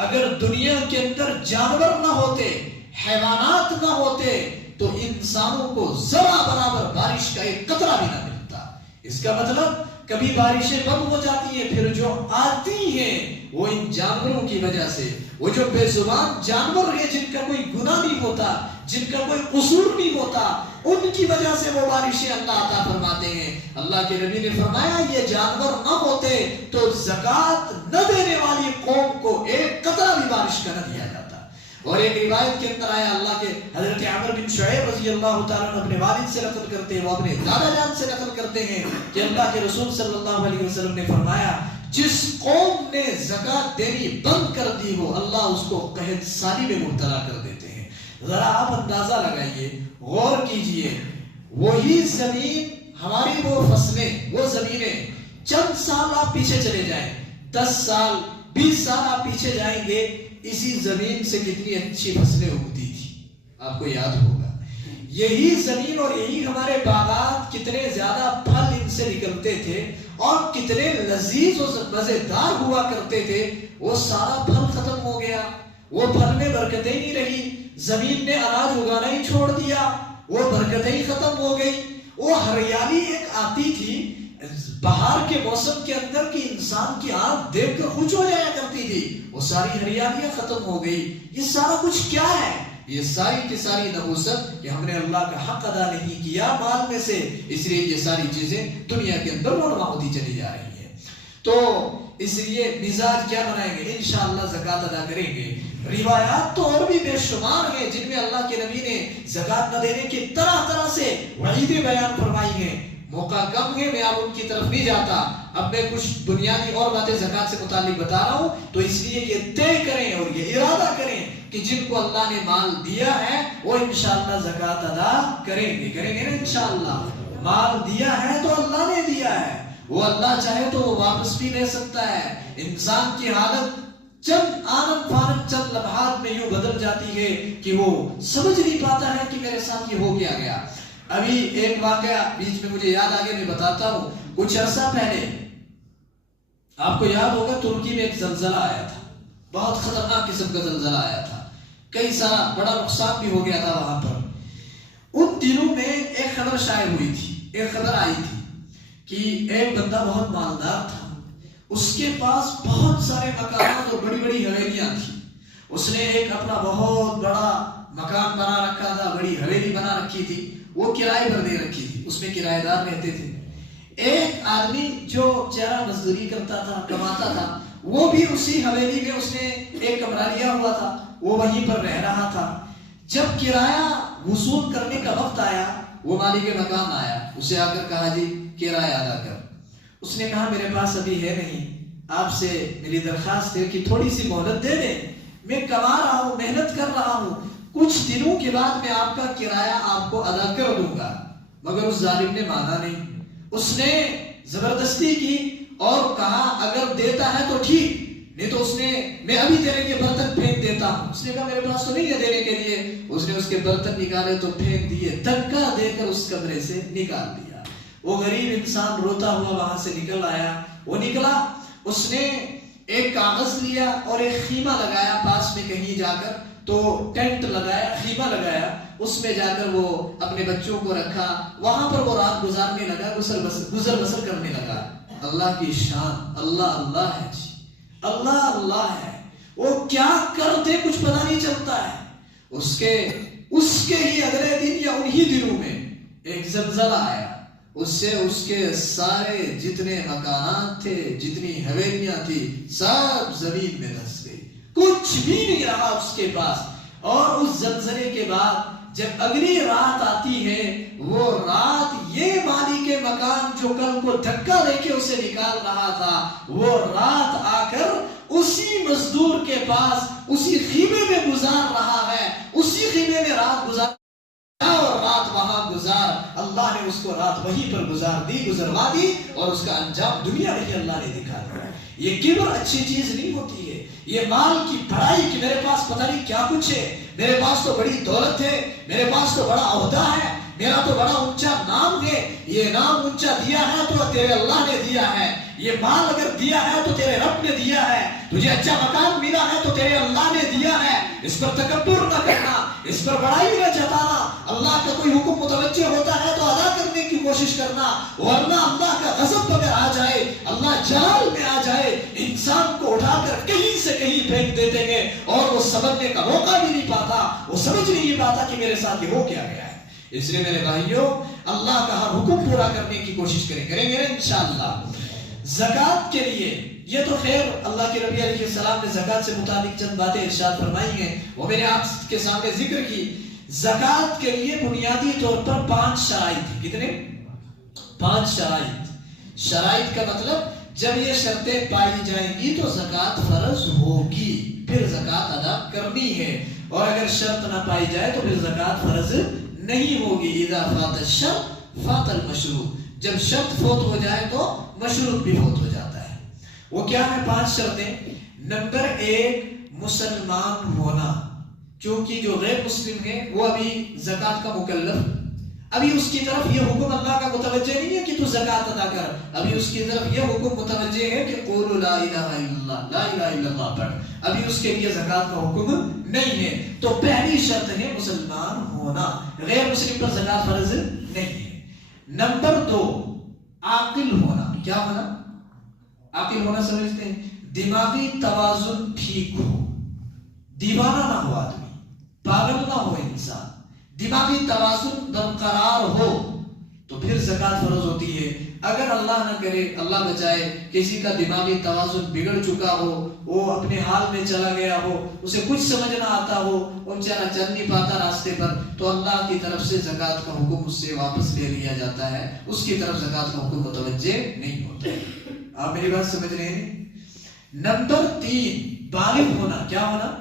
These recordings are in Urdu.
اگر دنیا کے اندر جانور نہ ہوتے، حیوانات نہ ہوتے، تو انسانوں کو ذرا برابر بارش کا ایک قطرہ بھی نہ ملتا۔ اس کا مطلب کبھی بارشیں بند ہو جاتی ہیں، پھر جو آتی ہیں وہ ان جانوروں کی وجہ سے۔ وہ جو بے زبان جانور ہیں جن کا کوئی گناہ نہیں ہوتا، جن کا کوئی قصور نہیں ہوتا، ان کی وجہ سے وہ بارشیں اللہ عطا فرماتے ہیں۔ اللہ کے نبی نے فرمایا یہ جانور نہ ہوتے تو زکوٰۃ نہ دینے والی قوم کو ایک قطرہ بھی بارش کا نہ دیا جاتا۔ اور ایک روایت کے اندر آیا، اللہ کے حضرت عمر بن شعیب رضی اللہ تعالیٰ عنہ اپنے والد سے نقل کرتے ہیں، وہ اپنے دادا جان سے نقل کرتے ہیں کہ اللہ کے رسول صلی اللہ علیہ وسلم نے فرمایا جس قوم نے زکوٰۃ دینی بند کر دی ہو اللہ اس کو قحط سالی میں مبتلا کر دیتے ہیں۔ ذرا آپ اندازہ لگائیے، غور کیجئے، وہی زمین ہماری وہ فصلیں، وہ زمینیں، چند سال آپ پیچھے چلے جائیں، 10 سال 20 سال آپ پیچھے جائیں گے، اسی زمین سے کتنی اچھی فصلیں اگتی تھی، آپ کو یاد ہوگا۔ یہی زمین اور یہی ہمارے باغات کتنے زیادہ پھل ان سے نکلتے تھے اور کتنے لذیذ اور مزیدار ہوا کرتے تھے، وہ سارا پھل ختم ہو گیا، وہ پھل میں برکتیں نہیں رہی، زمین نے اناج اگانا ہی چھوڑ دیا، وہ برکتیں ہی ختم ہو گئی۔ وہ ہریالی ایک آتی تھی بہار کے موسم کے اندر کہ انسان کی آنکھ دیکھ کر خوش ہو جایا کرتی تھی، وہ ساری ہریالیاں ختم ہو گئی۔ یہ سارا کچھ کیا ہے؟ یہ ساری کی ساری نحوست کہ ہم نے اللہ کا حق ادا نہیں کیا مال میں سے، اس لیے یہ ساری چیزیں دنیا کے اندر رونما ہوتی چلی جا رہی ہیں۔ تو اس لیے مزاج کیا بنائیں گے؟ انشاءاللہ زکوٰۃ ادا کریں گے۔ روایات تو اور بھی بے شمار ہیں جن میں اللہ کے نبی نے زکوٰۃ نہ دینے کی طرح طرح سے وعیدیں بیان فرمائی ہیں۔ موقع کم ہے، میں اب ان کی طرف نہیں جاتا، اب میں کچھ بنیادی اور باتیں زکوٰۃ سے متعلق بتا رہا ہوں، تو اس لیے یہ طے کریں اور یہ ارادہ کریں کہ جن کو اللہ نے مال دیا ہے وہ انشاءاللہ زکوٰۃ ادا کریں گے نا انشاءاللہ۔ مال دیا ہے تو اللہ نے دیا ہے، وہ اللہ چاہے تو وہ واپس بھی لے سکتا ہے۔ انسان کی حالت چند آنن فانن چند لمحات میں یوں بدل جاتی ہے کہ وہ سمجھ نہیں پاتا ہے کہ میرے ساتھ یہ ہو گیا۔ ابھی ایک واقعہ بیچ میں مجھے یاد آ گیا، میں بتاتا ہوں۔ کچھ عرصہ پہلے آپ کو یاد ہوگا ترکی میں ایک زلزلہ آیا تھا، بہت خطرناک قسم کا زلزلہ آیا تھا، کئی سارا بڑا نقصان بھی ہو گیا تھا وہاں پر۔ ان دنوں میں ایک خبر شائع ہوئی تھی، ایک خبر آئی تھی کہ ایک بندہ بہت مالدار تھا، اس کے پاس بہت سارے مکانات اور بڑی بڑی حویلیاں تھیں۔ اس نے ایک اپنا بہت بڑا مکان بنا رکھا تھا، بڑی حویلی بنا رکھی تھی، وہ کرائے پر دے رکھی تھی، اس میں کرایہ دار رہتے تھے۔ ایک آدمی جو چہرہ مزدوری کرتا تھا، کماتا تھا، وہ بھی اسی حویلی میں اس نے ایک کمرہ لیا ہوا تھا، وہ وہیں پر رہ رہا تھا۔ جب کرایہ وصول کرنے کا وقت آیا، وہ مالک مکان آیا، اسے آ کر کہا جی کرایہ ادا کر۔ اس نے کہا میرے پاس ابھی ہے نہیں، آپ سے میری درخواست ہے کہ تھوڑی سی مہلت دے دیں، میں کما رہا ہوں، محنت کر رہا ہوں، کچھ دنوں کے بعد میں آپ کا کرایہ آپ کو ادا کر دوں گا۔ مگر اس ظالم نے مانا نہیں، اس نے زبردستی کی اور کہا اگر دیتا ہے تو ٹھیک، نہیں تو میں ابھی تیرے کے برتن پھینک دیتا ہوں۔ اس نے کہا میرے پاس تو نہیں ہے دینے کے لیے۔ اس نے اس کے برتن نکالے تو پھینک دیے، دھکا دے کر اس کمرے سے نکال دیا۔ وہ غریب انسان روتا ہوا وہاں سے نکل آیا، وہ نکلا، اس نے ایک کاغذ لیا اور ایک خیمہ لگایا پاس میں کہیں جا کر، تو ٹینٹ لگایا، خیمہ لگایا، اس میں جا کر وہ اپنے بچوں کو رکھا، وہاں پر وہ رات گزارنے لگا، گزر بسر کرنے لگا۔ اللہ کی شان، اللہ اللہ ہے جی، اللہ اللہ ہے، وہ کیا کر دے کچھ پتہ نہیں چلتا ہے۔ اس کے ہی اگلے دن یا انہی دنوں میں ایک زلزلہ آیا، اس سے اس کے سارے جتنے مکانات تھے، جتنی حویلیاں تھی، سب زمین میں دھس گئی، کچھ بھی نہیں رہا اس کے پاس۔ اور اس زلزلے کے بعد جب اگلی رات آتی ہے، وہ رات یہ مالک مکان جو کل کو دھکا دے کے اسے نکال رہا تھا، وہ رات آ کر اسی مزدور کے پاس اسی خیمے میں گزار رہا ہے، اسی خیمے میں رات گزار اور رات وہاں گزار، اللہ نے اس کو رات وہیں پر گزروا دی اور اس کا انجام دنیا میں ہی اللہ نے دکھا دیا۔ یہ کبر اچھی چیز نہیں ہوتی ہے، یہ مال کی بڑائی کہ میرے پاس پتہ نہیں کیا کچھ ہے، میرے پاس تو بڑی دولت ہے، میرے پاس تو بڑا عہدہ ہے، میرا تو بڑا اونچا نام ہے۔ یہ نام اونچا دیا ہے تو تیرے اللہ نے دیا ہے، یہ مال اگر دیا ہے تو تیرے رب نے دیا ہے، تجھے اچھا مکان ملا ہے تو تیرے یہ اللہ نے دیا ہے، اس پر تکبر نہ کرنا، اس پر بڑائی نہ جتانا، اللہ کا کوئی حکم متوجہ ہوتا ہے تو ادا کرنے کی کوشش کرنا، ورنہ اللہ کا غضب اگر آ جائے، اللہ جلال میں آ جائے، انسان کو اٹھا کر کہیں سے کہیں پھینک دیتے ہیں اور وہ سمجھنے کا موقع بھی نہیں پاتا، وہ سمجھ نہیں پاتا کہ میرے ساتھ یہ ہو کیا گیا ہے۔ اس لیے میرے بھائیوں، اللہ کا ہر حکم پورا کرنے کی کوشش کریں گے انشاءاللہ۔ زکوٰۃ کے لیے یہ تو خیر اللہ کے نبی علیہ السلام نے زکوٰۃ سے متعلق چند باتیں ارشاد فرمائی ہیں، وہ میں نے آپ کے سامنے ذکر کی۔ زکوٰۃ کے لیے بنیادی طور پر 5 شرائط ہیں۔ کتنے؟ 5 شرائط۔ شرائط کا مطلب جب یہ شرطیں پائی جائیں گی تو زکوٰۃ فرض ہوگی، پھر زکوٰۃ ادا کرنی ہے، اور اگر شرط نہ پائی جائے تو پھر زکوٰۃ فرض نہیں ہوگی۔ اذا فات الشرط فات المشروط، جب شرط فوت ہو جائے تو مشروط بھی فوت ہو جاتا ہے۔ وہ کیا ہے 5 شرطیں؟ نمبر 1 مسلمان ہونا، کیونکہ جو غیر مسلم ہے وہ ابھی زکوٰۃ کا مکلف، ابھی اس کی طرف یہ حکم اللہ کا متوجہ نہیں ہے کہ تو زکوٰۃ ادا کر، ابھی اس کی طرف یہ حکم متوجہ ہے کہ قولوا لا الہ الا اللہ، لا الہ الا اللہ پڑھ، ابھی اس کے لیے زکوٰۃ کا حکم نہیں ہے۔ تو پہلی شرط ہے مسلمان ہونا، غیر مسلم پر زکوٰۃ فرض نہیں ہے۔ نمبر 2 عاقل ہونا۔ کیا ہونا؟ عاقل ہونا سمجھتے ہیں؟ دماغی توازن ٹھیک ہو، دیوانہ نہ ہو آدمی، پاگل نہ ہو انسان، دماغی توازن برقرار ہو تو پھر زکوٰۃ فرض ہوتی ہے۔ اگر اللہ نہ کرے، اللہ بچائے، کسی کا دماغی توازن بگڑ چکا ہو، وہ اپنے حال میں چلا گیا ہو، اسے کچھ سمجھ نہ آتا ہو، وہ بیچارہ چل نہیں پاتا راستے پر، تو اللہ کی طرف سے زکوٰۃ کا حکم اس سے واپس لے لیا جاتا ہے، اس کی طرف زکوٰۃ کا حکم متوجہ نہیں ہوتا۔ آپ میری بات سمجھ رہے ہیں؟ نمبر 3 بالغ ہونا۔ کیا ہونا؟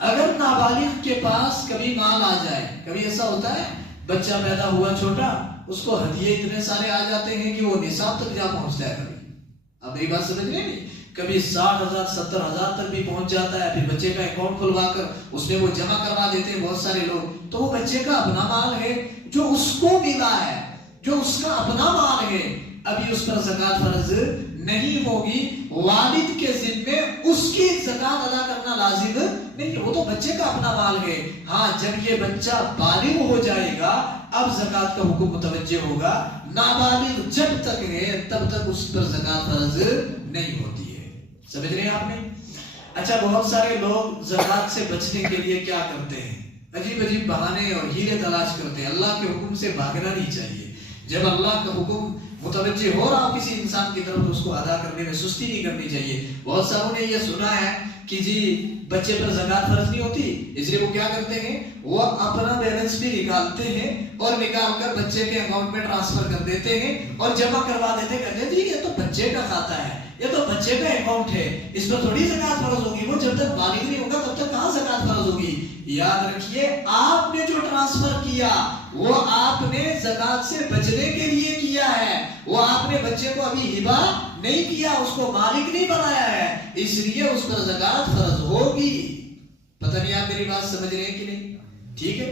اگر نابالغ کے پاس کبھی مال آ جائے، کبھی ایسا ہوتا ہے بچہ پیدا ہوا چھوٹا، اس کو ہدیے اتنے سارے آ جاتے ہیں کہ وہ نصاب تک جا پہنچتا ہے، کبھی آپ میری بات سمجھ رہے ہیں؟ کبھی 60,000 70,000 تک بھی پہنچ جاتا ہے، پھر بچے کا اکاؤنٹ کھلوا کر اس میں وہ جمع کروا دیتے ہیں بہت سارے لوگ، تو وہ بچے کا اپنا مال ہے جو اس کو ملا ہے، جو اس کا اپنا مال ہے، ابھی اس پر زکوٰۃ فرض نہیں ہوگی۔ والد کے ذمے اس کی زکوٰۃ ادا کرنا لازم نہیں، وہ تو بچے کا اپنا مال ہے۔ ہاں جب یہ بچہ بالغ ہو جائے گا اب زکوٰۃ کا حکم متوجہ ہوگا، نابالغ جب تک ہے تب تک اس پر زکوٰۃ فرض نہیں ہوتی ہے۔ سمجھ رہے ہیں آپ نے؟ اچھا، بہت سارے لوگ زکوٰۃ سے بچنے کے لیے کیا کرتے ہیں؟ عجیب عجیب بہانے اور ہیلے تلاش کرتے ہیں۔ اللہ کے حکم سے بھاگنا نہیں چاہیے۔ جب اللہ کا حکم متوجہ ہو رہا کسی انسان کی طرف تو اس کو ادا کرنے میں سستی نہیں کرنی چاہیے۔ بہت ساروں نے یہ سنا ہے کہ جی بچے پر زکوٰۃ فرض نہیں ہوتی، اس لیے وہ کیا کرتے ہیں، وہ اپنا بیلنس بھی نکالتے ہیں اور نکال کر بچے کے اکاؤنٹ میں ٹرانسفر کر دیتے ہیں اور جمع کروا دیتے ہیں، کہتے ہیں جی یہ تو بچے کا کھاتا ہے، یہ تو بچے کا اکاؤنٹ ہے، اس پر تھوڑی زکوٰۃ فرض ہوگی، وہ جب تک بالغ نہیں ہوگا تب تک کہاں زکوٰۃ فرض ہوگی۔ یاد رکھیے، آپ نے جو ٹرانسفر کیا وہ آپ نے زکوٰۃ سے بچنے کے لیے کیا ہے، وہ آپ نے بچے کو ابھی ہبہ نہیں کیا، اس کو مالک نہیں بنایا ہے، اس لیے اس پر زکوٰۃ فرض ہوگی۔ پتہ نہیں آپ میری بات سمجھ رہے ہیں کہ نہیں؟ ٹھیک ہے،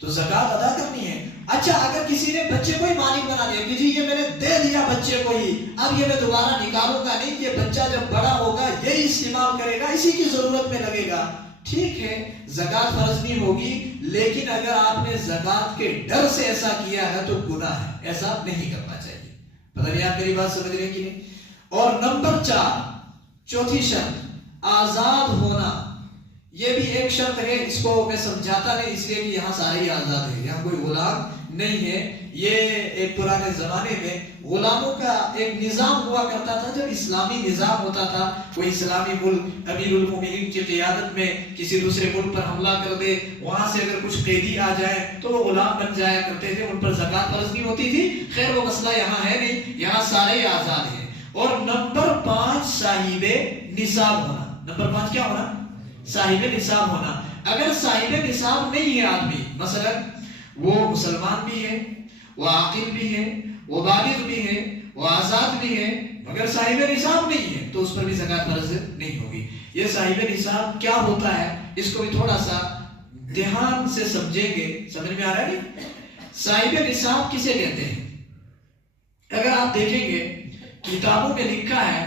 تو زکوٰۃ ادا کرنی ہے۔ اچھا، اگر کسی نے بچے کو ہی مالک بنا دیا کہ جی یہ میں نے دے دیا بچے کو ہی، اب یہ میں دوبارہ نکالوں گا نہیں، یہ بچہ جب بڑا ہوگا یہی استعمال کرے گا، اسی کی ضرورت میں لگے گا، ٹھیک ہے، زکوٰۃ فرض نہیں ہوگی، لیکن اگر آپ نے زکوٰۃ کے ڈر سے ایسا کیا ہے تو گناہ ہے، ایسا نہیں کرنا چاہیے۔ پتہ نہیں آپ میری بات سمجھ رہے ہیں کہ نہیں؟ اور نمبر 4 چوتھی شرط آزاد ہونا، یہ بھی ایک شرط ہے، اس کو میں سمجھاتا نہیں اس لیے کہ یہاں سارے ہی آزاد ہیں، یہاں کوئی غلام نہیں ہے۔ یہ ایک پرانے زمانے میں غلاموں کا ایک نظام ہوا کرتا تھا، جب اسلامی نظام ہوتا تھا، کوئی اسلامی ملک امیر المومنین کی قیادت میں کسی دوسرے ملک پر حملہ کر دے، وہاں سے اگر کچھ قیدی آ جائے تو وہ غلام بن جایا کرتے تھے، ان پر زکوٰۃ فرض نہیں ہوتی تھی۔ خیر وہ مسئلہ یہاں ہے نہیں، یہاں سارے ہی آزاد ہیں۔ اور نمبر 5 صاحب نصاب ہونا۔ نمبر 5 کیا ہونا؟ صاحب نصاب ہونا۔ اگر صاحب نصاب نہیں ہے آدمی، مثلا وہ مسلمان بھی ہے، وہ عاقل بھی ہے، وہ بالغ بھی ہے، وہ آزاد بھی ہے، مگر صاحب نصاب نہیں ہے تو اس پر بھی زکوٰۃ فرض نہیں ہوگی۔ یہ صاحب نصاب کیا ہوتا ہے اس کو بھی تھوڑا سا دھیان سے سمجھیں گے، سمجھ میں آ رہا ہے نہیں؟ صاحب نصاب کسے کہتے ہیں؟ اگر آپ دیکھیں گے کتابوں میں لکھا ہے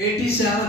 87,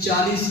40